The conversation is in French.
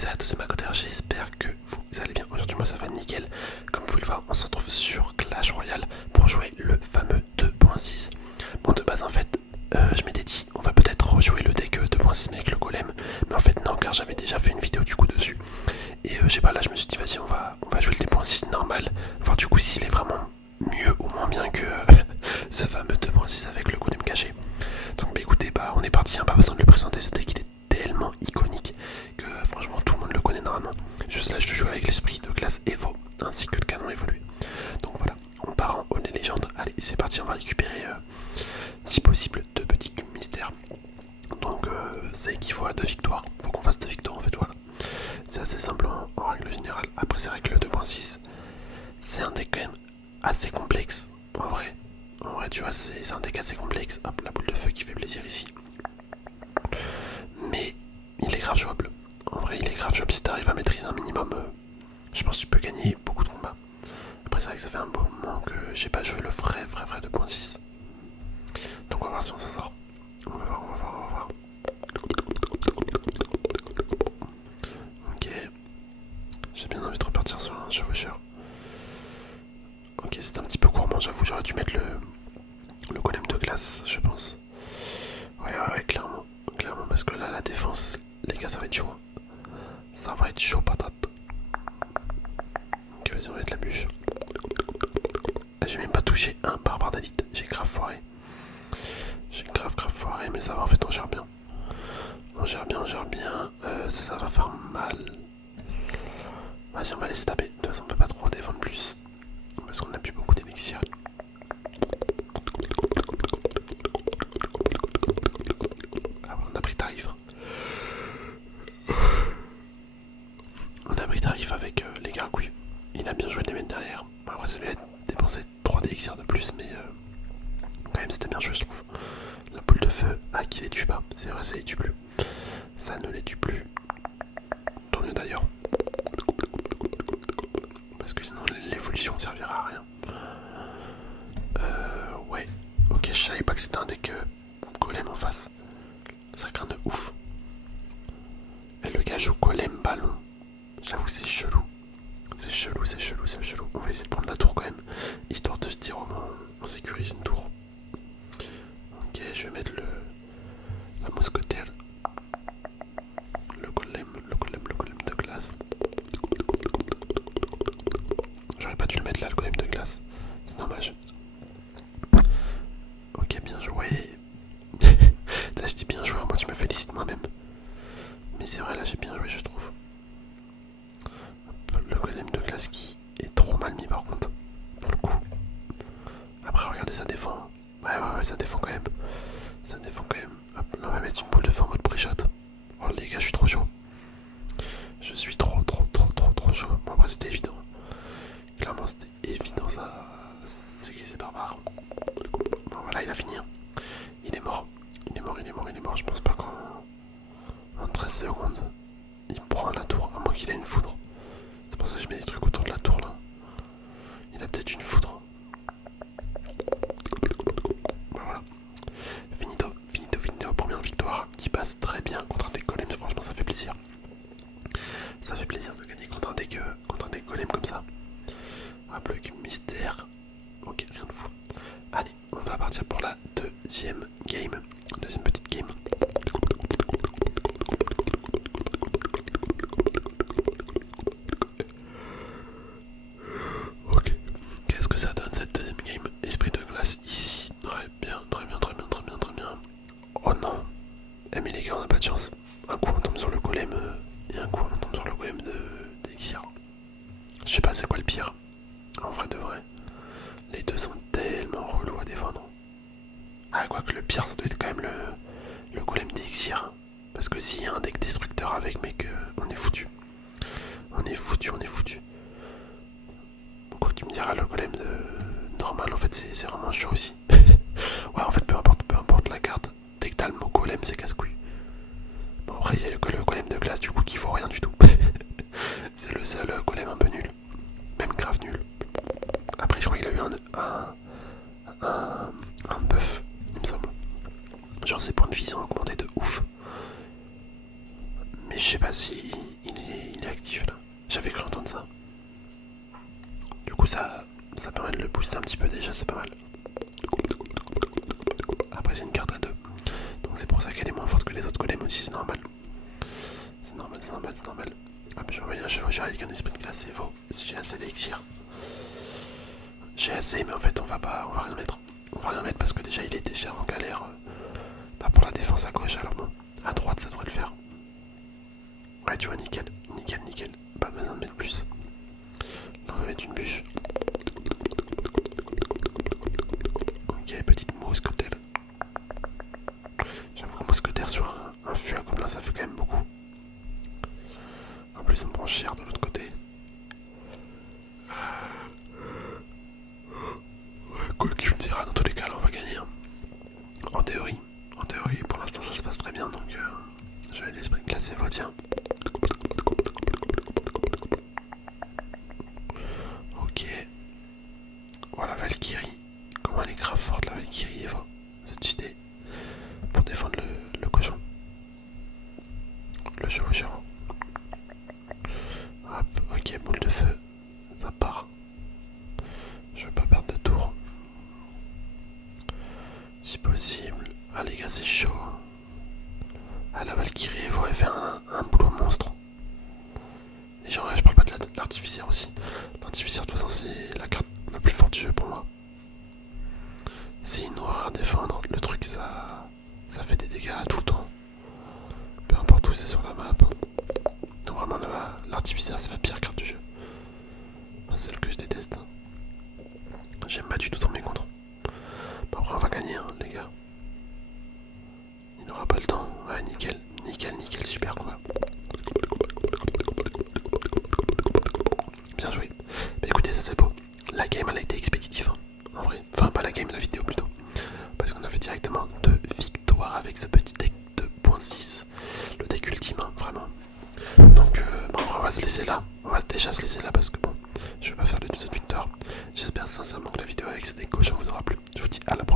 salut à tous, c'est Makoter, j'espère que vous allez bien. Aujourd'hui moi ça va nickel. Comme vous pouvez le voir, on se retrouve sur Clash Royale pour jouer le fameux 2.6. Bon, de base en fait, je m'étais dit on va peut-être rejouer le deck 2.6 mais avec le golem. Mais en fait non, car j'avais déjà fait une vidéo du coup dessus. Et je sais pas, là je me suis dit vas-y on va jouer le 2.6 normal. Voir du coup s'il est vraiment mieux ou moins bien que ce fameux 2.6 avec le golem caché. Donc bah écoutez, on est parti, hein, pas besoin de le présenter, ce deck il est tellement iconique que franchement tout le monde le connaît normalement. Juste là je joue avec l'esprit de classe Evo ainsi que le canon évolué. Donc voilà, on part en All Legend. Allez c'est parti, on va récupérer si possible 2 petits cubes mystères. Donc ça équivaut à 2 victoires, faut qu'on fasse 2 victoires en fait, voilà. C'est assez simple en règle générale. Après c'est vrai que le 2.6 c'est un deck quand même assez complexe en vrai. En vrai tu vois c'est un deck assez complexe. Hop, la boule de feu qui fait plaisir ici. Mais il est grave jouable. En vrai, il est grave jouable si t'arrives à maîtriser un minimum. Je pense que tu peux gagner beaucoup de combats. Après, c'est vrai que ça fait un bon moment que j'ai pas joué le vrai 2.6. Donc, on va voir si on s'en sort. On va voir. Ok. J'ai bien envie de repartir sur un chevaucheur. Ok, c'est un petit peu gourmand, j'avoue. J'aurais dû mettre le golem de glace, je pense. Ouais, clairement. Clairement, parce que là, la défense, les gars, ça va être chaud. Ça va être chaud patate. Ok, vas-y, on va mettre la bûche. J'ai même pas touché un barbare d'élite. J'ai grave foiré. J'ai grave foiré, mais ça va, en fait, on gère bien. On gère bien. Ça va faire mal. Vas-y, on va laisser taper. De toute façon, on peut pas trop défendre plus. Parce qu'on a plus beaucoup d'élixir. Ah, on a pris tarif. On a pris tarif avec les gargouilles. Il a bien joué de les mettre derrière. Après, ça lui a dépensé 3 d'élixir de plus, mais quand même, c'était bien joué, je trouve. La boule de feu, qui les tue pas. C'est vrai, ça les tue plus. Ça ne les tue plus. Tant mieux d'ailleurs. Parce que sinon, l'évolution ne servira à rien. Ouais. Ok, je savais pas que c'était un deck golem en face. Ça craint de ouf. Et le gars joue golem ballon. J'avoue, c'est chelou. C'est chelou. On va essayer de prendre la tour quand même. Histoire de se dire au moins on sécurise une tour. Ok, je vais mettre la mousquetaire. Le golem de glace. J'aurais pas dû le mettre là, le golem de glace. C'est dommage. Ok, bien joué. Ça, je dis bien joué, moi je me félicite moi-même. Mais c'est vrai, là j'ai bien joué, je trouve. Le golem de glace qui est trop mal mis par contre. Pour le coup. Après, regardez, ça défend. Ouais, ça défend quand même. Hop, là, on va mettre une boule de feu en mode pré-shot. Oh les gars, je suis trop chaud. Je suis trop chaud. Bon, après, c'était évident. Clairement, c'était évident, ça. C'est qui c'est barbare. Bon, voilà, il a fini. Il est mort. Je pense pas qu'en 13 secondes, il prend la tour, à moins qu'il ait une foudre. C'est pour ça que je mets des trucs autour de la tour là. Il a peut-être une foudre. Ben voilà. Finito. Première victoire qui passe très bien contre un deck golem. Franchement, ça fait plaisir. Ça fait plaisir de gagner contre un deck golem comme ça. Hop, le cube mystère. Ok, rien de fou. Allez, on va partir pour la deuxième game. Deuxième petite game. Ok. Qu'est-ce que ça donne cette deuxième game? Esprit de glace ici. Très bien. Oh non. Eh mais les gars, on a pas de chance. Un coup on tombe sur le golem et un coup on tombe sur le golem d'Exir. Je sais pas c'est quoi le pire. En vrai de vrai. Les deux sont tellement relous à défendre. Ah, quoique le pire, ça doit être quand même le golem d'Exir. Parce que s'il y a un deck destructeur avec, mec, on est foutu. On est foutu. Quoi, tu me diras, le golem de normal, en fait, c'est vraiment chaud aussi. Ouais, en fait, peu importe la carte, dès que t'as le mot golem, c'est casse-couille. Bon, après, il y a que le golem de glace, du coup, qui vaut rien du tout. C'est le seul golem un peu nul. Même grave nul. Après, je crois qu'il a eu un buff, il me semble. Genre, ses points de vie sont augmentés de ouf. Mais je sais pas si il est actif là. J'avais cru entendre ça. Du coup ça permet de le booster un petit peu déjà, c'est pas mal. Après c'est une carte à 2. Donc c'est pour ça qu'elle est moins forte que les autres golems aussi, c'est normal. C'est normal, c'est normal, c'est normal. Hop, je reviens, je vais avec un esprit de glace, c'est faux. Si j'ai assez d'élixir. J'ai assez, mais en fait on va rien mettre. On va rien mettre parce que déjà il est déjà en galère. Pour la défense à gauche, alors bon. À droite ça devrait le faire. Ouais, tu vois, nickel, nickel, nickel. Pas besoin de mettre plus. Là on va mettre une bûche. Ok, petite mousquetaire. J'avoue que mousquetaire sur un fût comme là ça fait quand même beaucoup. En plus, ça me prend cher de l'autre côté. Quoi que tu me diras, dans tous les cas, là, on va gagner. Hein. En théorie, pour l'instant, ça se passe très bien. Donc, je vais l'esprit classé, tiens. Ok. Voilà, Valkyrie. Comment elle est grave forte, la Valkyrie, Eva. C'est cheaté. Pour défendre le cochon. Le chevaucheur. Hop, ok, boule de feu. Ça part. Je veux pas perdre de tour. Si possible. Ah les gars, c'est chaud. Ah la Valkyrie, elle fait un boulot monstre. Et genre, je parle pas de l'artificière aussi. L'artificière, de toute façon, c'est la carte la plus forte du jeu pour moi. C'est une horreur à défendre. Le truc, ça fait des dégâts tout le temps. Peu importe où c'est sur la map. Donc vraiment, l'artificière, c'est la pire carte du jeu. C'est celle que je déteste. J'aime pas du tout tomber contre. Après, on va gagner, hein, les gars. Il n'aura pas le temps. Ouais, nickel, nickel, nickel, super combat. Bien joué. Mais écoutez, ça c'est beau. La game, elle a été expéditive, hein, en vrai. Enfin, pas la game, la vidéo plutôt. Parce qu'on a fait directement 2 victoires avec ce petit deck 2.6. Le deck ultime, hein, vraiment. Donc, on va se laisser là. On va déjà se laisser là parce que bon, je vais pas faire de toute victoire. J'espère sincèrement que la vidéo avec ce deck gauche vous aura plu. Je vous dis à la prochaine.